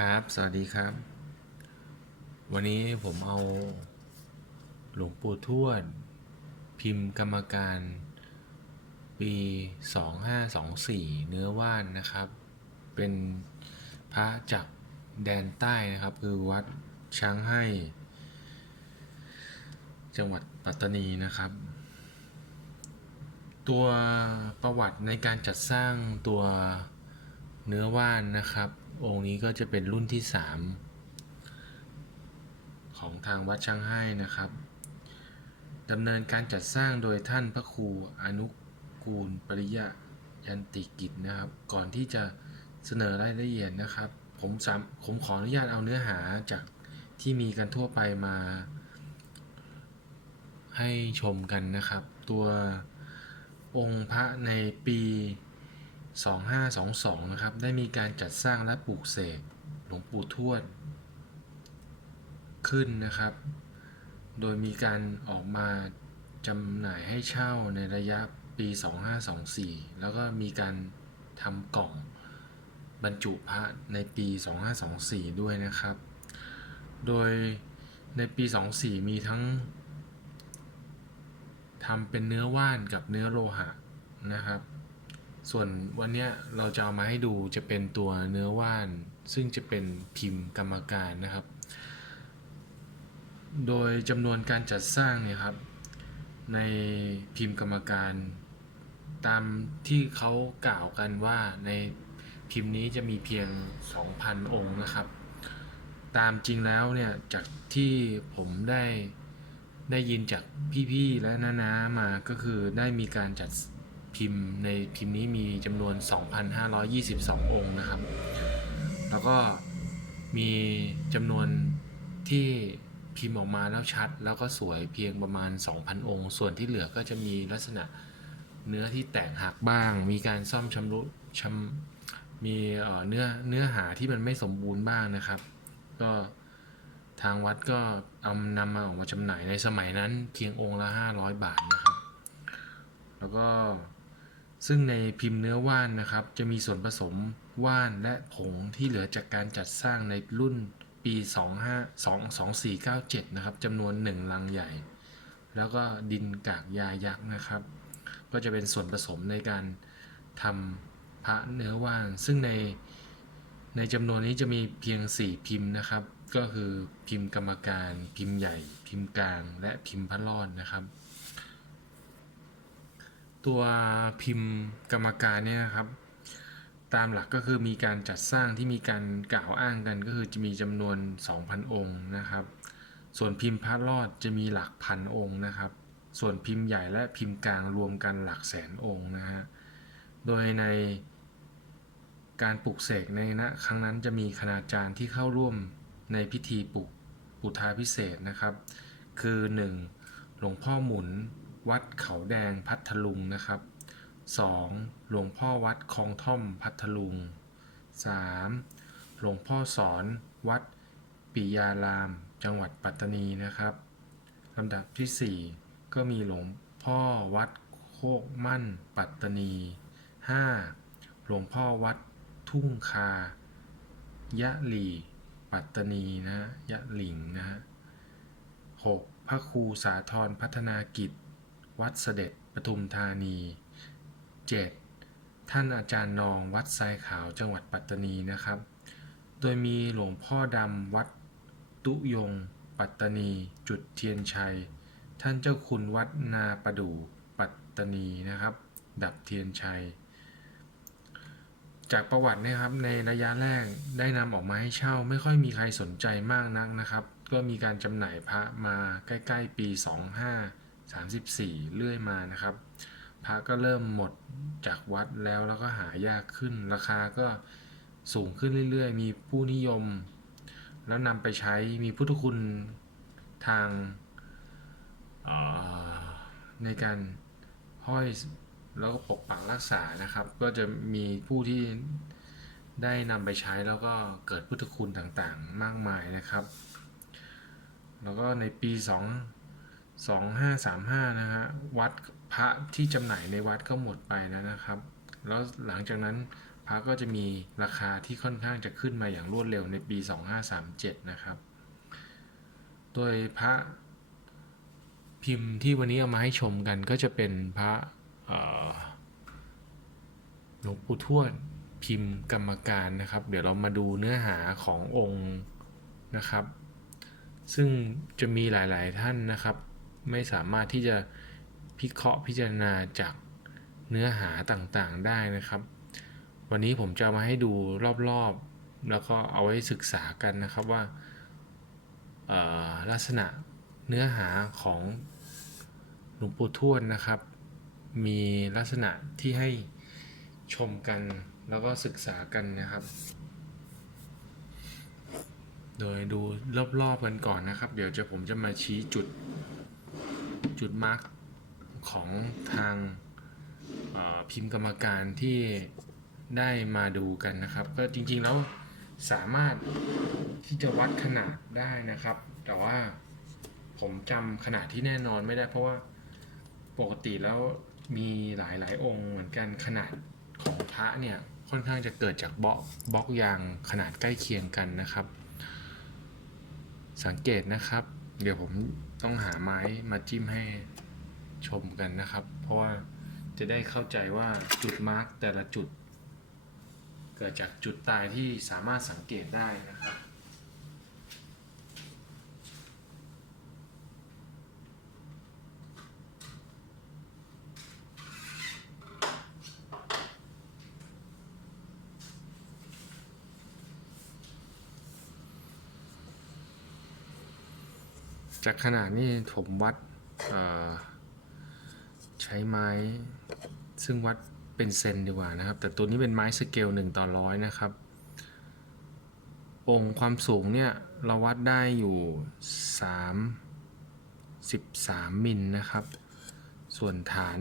ครับ สวัสดีครับ วันนี้ผมเอาหลวงปู่ทวด พิมพ์กรรมการ ปี 2524 เนื้อว่านนะครับ เป็นพระจากแดนใต้นะครับ คือวัดช้างให้ จังหวัดปัตตานีนะครับ ตัวประวัติในการจัดสร้างตัวเนื้อว่านนะครับ องค์นี้ก็จะเป็นรุ่นที่3ของทางวัดช่างให้นะครับดำเนินการจัดสร้างโดยท่านพระครูอนุกูลปริยะยันติกิจนะครับ ก่อนที่จะเสนอรายละเอียดนะครับ ผมสามผมขออนุญาตเอาเนื้อหาจากที่มีกันทั่วไปมา ให้ชมกันนะครับ ตัวองค์พระในปี 2522 นะครับ ได้มีการจัดสร้างและปลูกเสกหลวงปู่ทวด ขึ้นนะครับ โดยมีการออกมาจำหน่ายให้เช่าในระยะปี 2524 แล้วก็มีการทำกล่องบรรจุพระในปี 2524 ด้วยนะครับ โดยในปี 24 มีทั้งทำเป็นเนื้อว่านกับเนื้อโลหะนะครับ ส่วนวันนี้เราจะเอามาให้ดูจะเป็นตัวเนื้อว่าน ซึ่งจะเป็นพิมพ์กรรมการนะครับ โดยจำนวนการจัดสร้างเนี่ยครับ ในพิมพ์กรรมการ ตามที่เขากล่าวกันว่าในพิมพ์นี้จะมีเพียง 2,000 องค์นะครับ ตามจริงแล้วเนี่ยจากที่ผมได้ได้ยินจากพี่ๆและน้าๆมาก็คือได้มีการจัด พิมพ์ในพิมพ์นี้มีจำนวน 2,522 องค์นะครับ แล้วก็มีจำนวนที่พิมพ์ออกมาแล้วชัด แล้วก็สวยเพียงประมาณ 2,000 องค์ ส่วนที่เหลือก็จะมีลักษณะเนื้อที่แตกหักบ้าง มีการซ่อมชำรุชำมีเอ่อเนื้อเนื้อหาที่มันไม่สมบูรณ์บ้างนะครับ ก็ทางวัดก็เอานำมาออกมาจำหน่ายในสมัยนั้นเพียงองค์ละ 500 บาทนะครับ แล้วก็ ซึ่งในพิมพ์เนื้อว่านนะครับ จะมีส่วนผสมว่านและผงที่เหลือจากการจัดสร้างในรุ่นปี 25 2 2497 นะครับจำนวน 1 ลังใหญ่ แล้วก็ดินกากยายักษ์นะครับ ก็จะเป็นส่วนผสมในการทำพระเนื้อว่าน ซึ่งในในจำนวนนี้จะมีเพียง 4 พิมพ์นะครับ ก็คือพิมพ์กรรมการ พิมพ์ใหญ่ พิมพ์กลาง และพิมพ์พระรอดนะครับ ตัวพิมพ์กรรมการเนี่ยนะครับ ตามหลักก็คือมีการจัดสร้างที่มีการกล่าวอ้างกันก็คือจะมีจำนวน 2,000 องค์นะครับ ส่วนพิมพ์พระรอดจะมีหลักพันองค์นะครับ ส่วนพิมพ์ใหญ่และพิมพ์กลางรวมกันหลักแสนองค์นะฮะโดยในการปลุกเสกในณครั้งนั้นจะมีคณาจารย์ที่เข้าร่วมในพิธีปลุกปุทาพิเศษนะครับ คือ 1. หลวงพ่อหมุน วัดเขาแดงพัทลุงนะครับ 2. หลวงพ่อวัดคลองท่อมพัทลุง 3. หลวงพ่อสอนวัดปิยาราม จังหวัดปัตตานีนะครับลำดับที่ 4 ก็มีหลวงพ่อวัดโคกมั่นปัตตานี 5. หลวงพ่อวัดทุ่งคา ยะหลีปัตตานีนะยะหลิงนะ 6. พระครูสาธรพัฒนากิจ วัดเสด็จปทุมธานี 7. ท่านอาจารย์นองวัดทรายขาวจังหวัดปัตตานีนะครับ โดยมีหลวงพ่อดำวัดตุยง ปัตตานี จุดเทียนชัย ท่านเจ้าคุณวัดนาประดู่ปัตตานีนะครับ ดับเทียนชัย จากประวัตินะครับในระยะแรกได้นำออกมาให้เช่าไม่ค่อยมีใครสนใจมากนักนะครับ ก็มีการจำหน่ายพระมาใกล้ ๆ ปี 34 เรื่อยมานะครับ พระก็เริ่มหมดจากวัดแล้วแล้วก็หายากขึ้น ราคาก็สูงขึ้นเรื่อยๆ มีผู้นิยม แล้วนำไปใช้มีพุทธคุณทางออในการห้อยแล้วก็ปกปักรักษานะครับ ก็จะมีผู้ที่ได้นำไปใช้แล้วก็เกิดพุทธคุณต่างๆ มากมายนะครับ แล้วก็ในปี 2 2535นะฮะวัดพระที่จำหน่ายในวัดก็หมดไปแล้วนะครับ แล้วหลังจากนั้นพระก็จะมีราคาที่ค่อนข้างจะขึ้นมาอย่างรวดเร็วในปี 2537 นะครับ โดยพระพิมพ์ที่วันนี้เอามาให้ชมกันก็จะเป็นพระหลวงปู่ทวดพิมพ์กรรมการนะครับ เดี๋ยวเรามาดูเนื้อหาขององค์นะครับ ซึ่งจะมีหลาย ๆ ท่านนะครับ ไม่สามารถที่จะพิเคราะห์พิจารณาจากเนื้อหาต่างๆได้นะครับ วันนี้ผมจะมาให้ดูรอบๆ แล้วก็เอาไว้ศึกษากันนะครับว่าลักษณะเนื้อหาของหลวงปู่ทวดนะครับ มีลักษณะที่ให้ชมกันแล้วก็ศึกษากันนะครับ โดยดูรอบๆกันก่อนนะครับ เดี๋ยวจะผมจะมาชี้จุด จุดมาร์กของทางพิมพ์กรรมการที่ได้มาดูกันนะครับ ก็จริงๆแล้วสามารถที่จะวัดขนาดได้นะครับ แต่ว่าผมจำขนาดที่แน่นอนไม่ได้ เพราะว่าปกติแล้วมีหลายๆ องค์เหมือนกันขนาดของพระเนี่ยค่อนข้างจะเกิดจากบล็อกบล็อกยางขนาดใกล้เคียงกันนะครับ สังเกตนะครับ เดี๋ยวผม ต้องหาไม้มาจิ้มให้ชมกันนะครับ เพราะว่าจะได้เข้าใจว่าจุดมาร์กแต่ละจุด เกิดจากจุดตายที่สามารถสังเกตได้นะครับ จากขนาดนี้ผมวัดใช้ไม้ ซึ่งวัดเป็นเซนดีกว่านะครับ แต่ตัวนี้เป็นไม้สเกล1ต่อร้อยนะครับ องค์ความสูงเนี่ยเราวัดได้อยู่ 3 13 มิลนะครับ ส่วนฐาน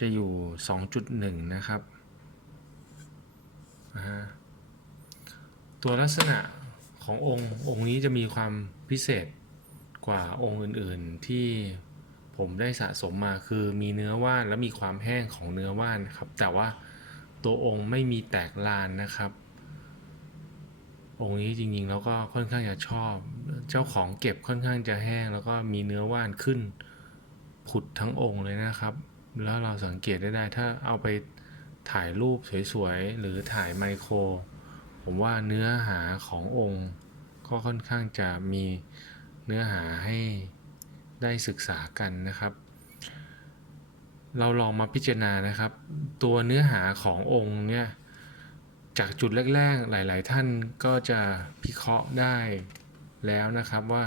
จะอยู่ 2.1 นะครับ ตัวลักษณะ ขององค์องค์นี้จะมีความพิเศษกว่าองค์อื่นๆที่ผมได้สะสมมาคือมีเนื้อว่านและมีความแห้งของเนื้อว่านนะครับ แต่ว่าตัวองค์ไม่มีแตกลานนะครับ องค์นี้จริงๆแล้วก็ค่อนข้างจะชอบ เจ้าของเก็บค่อนข้างจะแห้ง แล้วก็มีเนื้อว่านขึ้นผุดทั้งองค์เลยนะครับ แล้วเราสังเกตได้ได้ถ้าเอาไปถ่ายรูปสวยๆหรือถ่ายไมโคร ผมว่าเนื้อหาขององค์ก็ค่อนข้างจะมีเนื้อหาให้ได้ศึกษากันนะครับ เราลองมาพิจารณานะครับ ตัวเนื้อหาขององค์เนี่ยจากจุดแรกๆ หลายๆ ท่านก็จะพิเคราะห์ได้แล้วนะครับว่า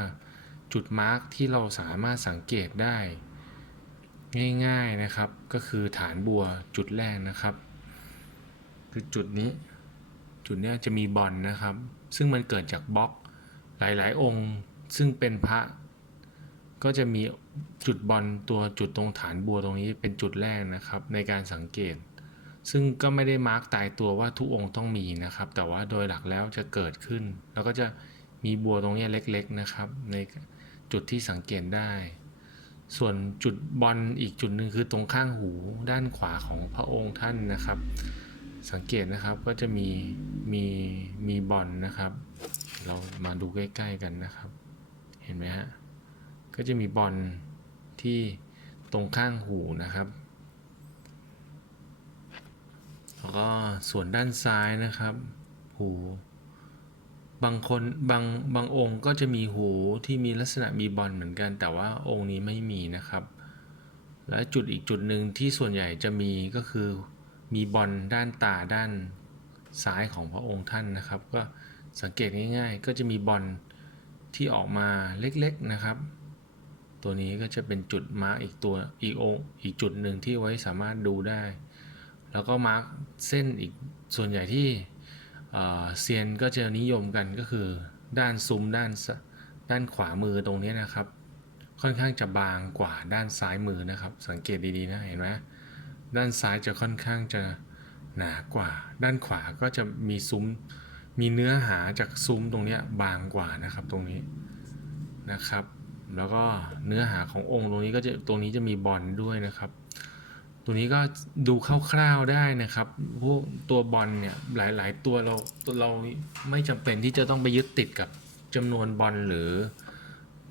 จุดมาร์กที่เราสามารถสังเกตได้ ง่ายๆนะครับ ก็คือฐานบัวจุดแรกนะครับ คือจุดนี้ จุดนี้จะมีบอลนะครับ ซึ่งมันเกิดจากบล็อกหลาย ๆ องค์ ซึ่งเป็นพระ ก็จะมีจุดบอลตัวจุดตรงฐานบัวตรงนี้เป็นจุดแรกนะครับ ในการสังเกต ซึ่งก็ไม่ได้มาร์กตายตัวว่าทุกองค์ต้องมีนะครับ แต่ว่าโดยหลักแล้วจะเกิดขึ้น แล้วก็จะมีบัวตรงนี้เล็ก ๆ นะครับ ในจุดที่สังเกตได้ ส่วนจุดบอลอีกจุดหนึ่งคือตรงข้างหูด้านขวาของพระองค์ท่านนะครับ สังเกตนะครับก็จะมีมีมีบอลนะครับ เรามาดูใกล้ ๆกันนะครับ เห็นไหมฮะก็จะมีบอลที่ตรงข้างหูนะครับแล้วก็ส่วนด้านซ้ายนะครับ หูบางคนบางบางองค์ก็จะมีหูที่มีลักษณะมีบอลเหมือนกัน แต่ว่าองค์นี้ไม่มีนะครับ และจุดอีกจุดหนึ่งที่ส่วนใหญ่จะมีก็คือ มีบอลด้านตาด้านซ้ายของพระองค์ท่านนะครับ ก็สังเกตง่ายๆ ก็จะมีบอลที่ออกมาเล็กๆนะครับ ตัวนี้ก็จะเป็นจุดมาร์กอีกตัวอีกองอีกจุดหนึ่งที่ไว้สามารถดูได้ แล้วก็มาร์กเส้นอีกส่วนใหญ่ที่เซียนก็จะนิยมกันก็คือด้านซุ้มด้านซด้านขวามือตรงนี้นะครับ ค่อนข้างจะบางกว่าด้านซ้ายมือนะครับ สังเกตดีๆนะเห็นไหม ด้านซ้ายจะค่อนข้างจะหนากว่า ด้านขวาก็จะมีซุ้ม มีเนื้อหาจากซุ้มตรงนี้บางกว่านะครับตรงนี้นะครับ แล้วก็เนื้อหาขององค์ตรงนี้ก็จะตรงนี้จะมีบอลด้วยนะครับตรงนี้ก็ดูคร่าวๆได้นะครับ พวกตัวบอลเนี่ยหลายๆ ตัวเราเราไม่จำเป็นที่จะต้องไปยึดติดกับจำนวนบอลหรือ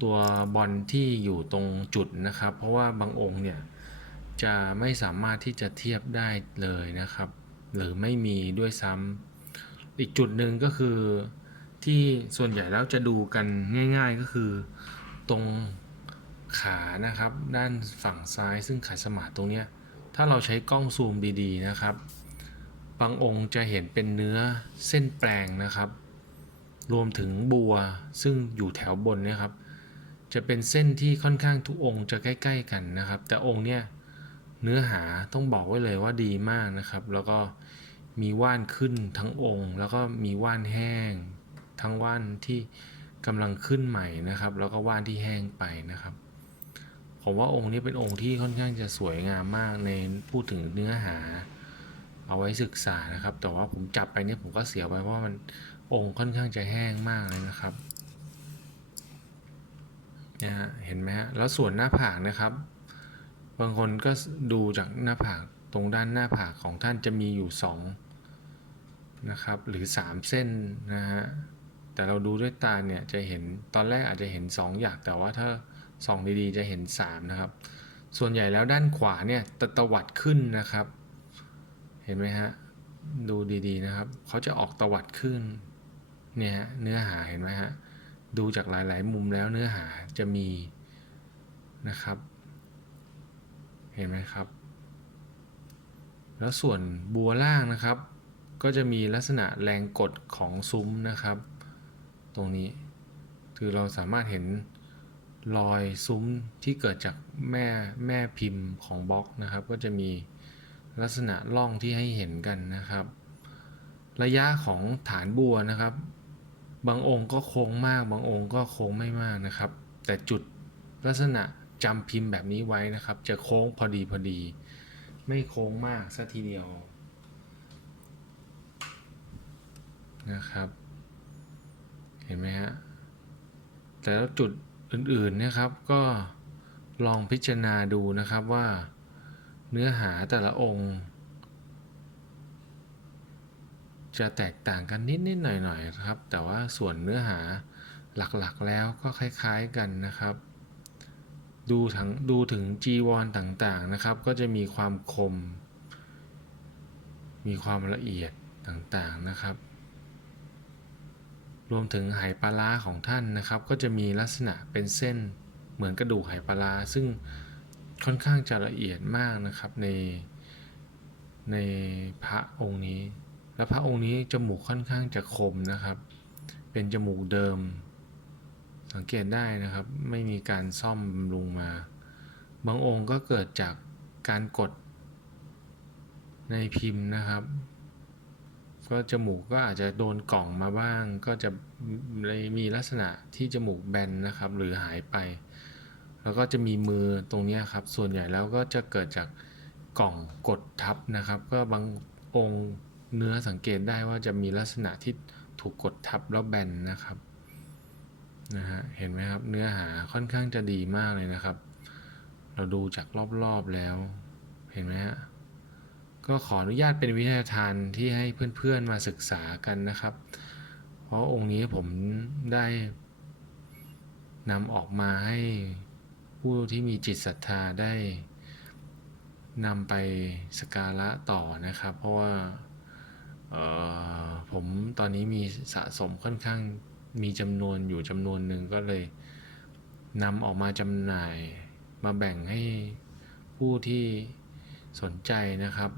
ตัวบอลที่อยู่ตรงจุดนะครับ เพราะว่าบางองค์เนี่ย จะไม่สามารถที่จะเทียบได้เลยนะครับ หรือไม่มีด้วยซ้ำอีกจุดหนึ่งก็คือที่ส่วนใหญ่แล้วจะดูกันง่าย ๆก็คือตรงขานะครับ ด้านฝั่งซ้ายซึ่งขัดสมาตรงเนี้ยถ้าเราใช้กล้องซูมดีๆนะครับ บางองค์จะเห็นเป็นเนื้อเส้นแปลงนะครับ รวมถึงบัวซึ่งอยู่แถวบนเนี่ยครับ จะเป็นเส้นที่ค่อนข้างทุกองค์จะใกล้ ๆ กันนะครับ แต่องค์เนี่ย เนื้อหาต้องบอกไว้เลยว่าดีมากนะครับ แล้วก็มีว่านขึ้นทั้งองค์ แล้วก็มีว่านแห้ง ทั้งว่านที่กำลังขึ้นใหม่นะครับ แล้วก็ว่านที่แห้งไปนะครับผมว่าองค์นี้เป็นองค์ที่ค่อนข้างจะสวยงามมากในพูดถึงเนื้อหา เอาไว้ศึกษานะครับ แต่ว่าผมจับไปเนี่ยผมก็เสียไปเพราะมันองค์ค่อนข้างจะแห้งมากเลยนะครับนี่ฮะเห็นไหมฮะแล้วส่วนหน้าผากนะครับ บางคนก็ดูจากหน้าผากตรงด้านหน้าผากของท่านจะมีอยู่สองนะครับหรือ 3 เส้นนะฮะแต่เราดูด้วยตาเนี่ยจะเห็นตอนแรกอาจจะเห็น 2 อย่างแต่ว่าถ้าส่องดีๆจะเห็น 3 นะครับ ส่วนใหญ่แล้วด้านขวาเนี่ยตะตวัดขึ้นนะครับ เห็นไหมฮะดูดีๆนะครับเขาจะออกตวัดขึ้นเนี่ยเนื้อหาเห็นไหมฮะดูจากหลายๆมุมแล้วเนื้อหาจะมีนะครับ เห็นไหมครับ แล้วส่วนบัวล่างนะครับ ก็จะมีลักษณะแรงกดของซุ้มนะครับ ตรงนี้คือเราสามารถเห็นรอยซุ้มที่เกิดจากแม่แม่พิมพ์ของบล็อกนะครับ ก็จะมีลักษณะร่องที่ให้เห็นกันนะครับ ระยะของฐานบัวนะครับ บางองค์ก็โค้งมาก บางองค์ก็โค้งไม่มากนะครับ แต่จุดลักษณะ จำพิมพ์แบบนี้ไว้นะครับ จะโค้งพอดีพอดี ไม่โค้งมากสัทีเดียวนะครับ เห็นไหมฮะแต่แล้วจุดอื่นๆนะครับก็ลองพิจารณาดูนะครับว่าเนื้อหาแต่ละองค์ จะแตกต่างกันนิดๆหน่อยๆนะครับ แต่ว่าส่วนเนื้อหาหลักๆแล้วก็คล้ายๆกันนะครับ ดูถึงดูถึงจีวรต่างๆนะครับ ก็จะมีความคม มีความละเอียดต่างๆนะครับ รวมถึงไหปลาร้าของท่านนะครับ ก็จะมีลักษณะเป็นเส้นเหมือนกระดูกไหปลาร้าซึ่งค่อนข้างจะละเอียดมากนะครับในในพระองค์นี้ และพระองค์นี้จมูกค่อนข้างจะคมนะครับ เป็นจมูกเดิม สังเกตได้นะครับ ไม่มีการซ่อมบำรุงมา บางองค์ก็เกิดจากการกดในพิมพ์นะครับ ก็จมูกก็อาจจะโดนกล่องมาบ้าง ก็จะเลยมีลักษณะที่จมูกแบนนะครับ หรือหายไป แล้วก็จะมีมือตรงนี้ครับ ส่วนใหญ่แล้วก็จะเกิดจากกล่องกดทับนะครับ ก็บางองค์เนื้อสังเกตได้ว่าจะมีลักษณะที่ถูกกดทับแล้วแบนนะครับ นะฮะเห็นไหมครับเนื้อหาค่อนข้างจะดีมากเลยนะครับ เราดูจากรอบๆแล้วเห็นไหมฮะก็ขออนุญาตเป็นวิทยาทานที่ให้เพื่อนๆมาศึกษากันนะครับ เพราะองค์นี้ผมได้นำออกมาให้ผู้ที่มีจิตศรัทธาได้นำไปสการะต่อนะครับ เพราะว่าผมตอนนี้มีสะสมค่อนข้าง มีจำนวนอยู่จำนวนหนึ่งก็เลยนำออกมาจำหน่ายมาแบ่งให้ผู้ที่สนใจนะครับ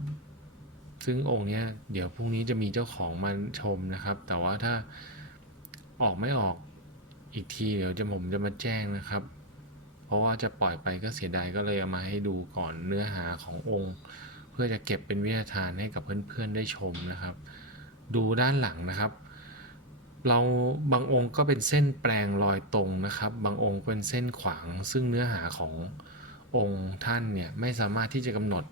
ซึ่งองค์นี้เดี๋ยวพรุ่งนี้จะมีเจ้าของมาชมนะครับ แต่ว่าถ้าออกไม่ออกอีกทีเดี๋ยวจะผมจะมาแจ้งนะครับ เพราะว่าจะปล่อยไปก็เสียดายก็เลยเอามาให้ดูก่อนเนื้อหาขององค์ เพื่อจะเก็บเป็นวิทยาทานให้กับเพื่อนๆได้ชมนะครับ ดูด้านหลังนะครับ เราบางองค์ก็เป็นเส้นแปลงรอยตรงนะครับ บางองค์เป็นเส้นขวาง ซึ่งเนื้อหาขององค์ท่านเนี่ยไม่สามารถที่จะกำหนด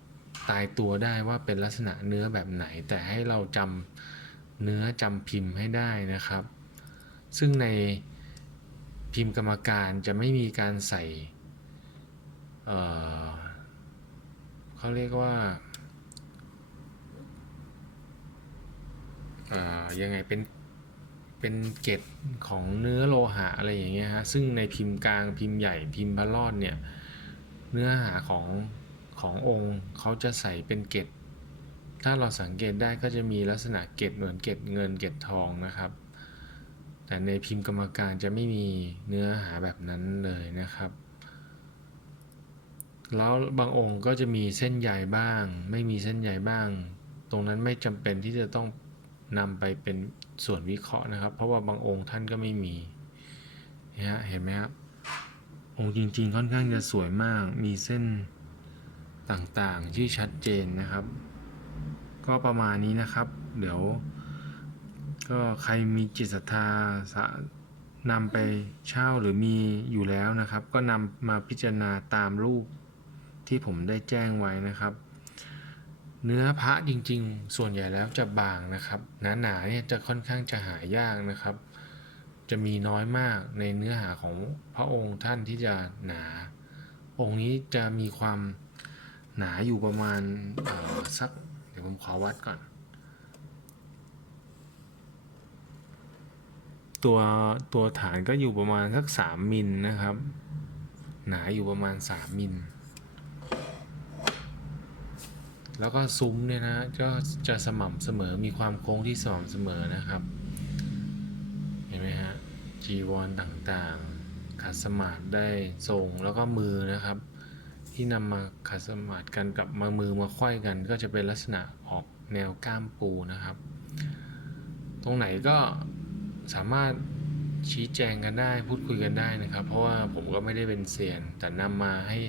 ตายตัวได้ว่าเป็นลักษณะเนื้อแบบไหน แต่ให้เราจำเนื้อจำพิมพ์ให้ได้นะครับ ซึ่งในพิมพ์กรรมการจะไม่มีการใส่เเขาเรียกว่าอ่ายังไงเป็น เป็นเกล็ดของเนื้อโลหะอะไรอย่างเงี้ยฮะซึ่งในพิมพ์กลางพิมพ์ใหญ่พิมพ์พระรอดเนี่ยเนื้อหาของขององค์เขาจะใส่เป็นเกล็ดถ้าเราสังเกตได้ก็จะมีลักษณะเกล็ดเหมือนเกล็ดเงินเกล็ดทองนะครับ แต่ในพิมพ์กรรมการจะไม่มีเนื้อหาแบบนั้นเลยนะครับ แล้วบางองค์ก็จะมีเส้นใยบ้าง ไม่มีเส้นใยบ้าง ตรงนั้นไม่จำเป็นที่จะต้อง นำไปเป็นส่วนวิเคราะห์นะครับ เพราะว่าบางองค์ท่านก็ไม่มีนะฮะเห็นไหมครับองค์จริงๆค่อนข้างจะสวยมาก มีเส้นต่างๆที่ชัดเจนนะครับ ก็ประมาณนี้นะครับ เดี๋ยว ก็ใครมีจิตศรัทธานำไปเช่าหรือมีอยู่แล้วนะครับ ก็นำมาพิจารณาตามรูปที่ผมได้แจ้งไว้นะครับ เนื้อพระจริงๆ ส่วนใหญ่แล้วจะบางนะครับ หนาๆเนี่ยจะค่อนข้างจะหายากนะครับ จะมีน้อยมากในเนื้อหาของพระองค์ท่านที่จะหนา องค์นี้จะมีความหนาอยู่ประมาณสักเดี๋ยวผมขอวัดก่อน ตัวตัวฐานก็อยู่ประมาณสักสามมิลนะครับ หนาอยู่ประมาณสามมิล แล้วก็ซุ้มเนี่ยนะก็จะสม่ำเสมอมีความโค้งที่สม่ำเสมอนะครับ เห็นไหมฮะจีวรต่างๆ ขัดสมาธิได้ทรงแล้วก็มือนะครับ ที่นำมาขัดสมาธิกันกับมามือมาไขว้กัน ก็จะเป็นลักษณะออกแนวก้ามปูนะครับ ตรงไหนก็สามารถชี้แจงกันได้พูดคุยกันได้นะครับ เพราะว่าผมก็ไม่ได้เป็นเซียนแต่นำมาให้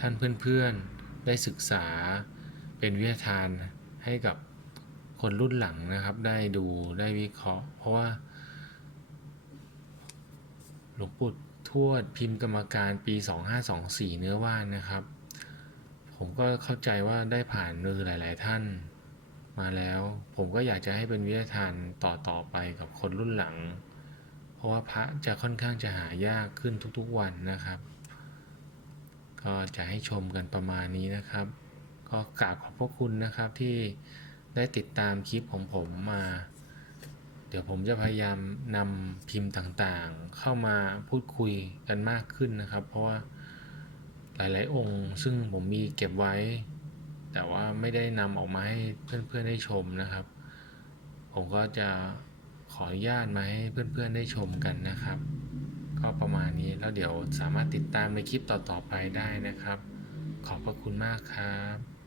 ท่านเพื่อนๆได้ศึกษา เป็นวิทยาทานให้กับคนรุ่นหลังนะครับ ได้ดูได้วิเคราะห์ เพราะว่า หลวงปู่ทวดพิมพ์กรรมการปี 2524 เนื้อว่านนะครับ ผมก็เข้าใจว่าได้ผ่านมือหลาย ๆ ท่านมาแล้ว ผมก็อยากจะให้เป็นวิทยาทานต่อต่อไปกับคนรุ่นหลัง เพราะว่าพระจะค่อนข้างจะหายากขึ้นทุกๆวันนะครับ ก็จะให้ชมกันประมาณนี้นะครับ ก็กราบขอบพระคุณนะครับที่ได้ติดตามคลิปของผมมา เดี๋ยวผมจะพยายามนำพิมพ์ต่างๆ เข้ามาพูดคุยกันมากขึ้นนะครับ เพราะว่าหลายๆ องค์ ซึ่งผมมีเก็บไว้ แต่ว่าไม่ได้นำออกมาให้เพื่อนๆได้ชมนะครับ ผมก็จะขออนุญาตมาให้เพื่อนๆได้ชมกันนะครับ ก็ประมาณนี้แล้วเดี๋ยวสามารถติดตามในคลิปต่อๆไปได้นะครับ ขอบพระคุณมากครับ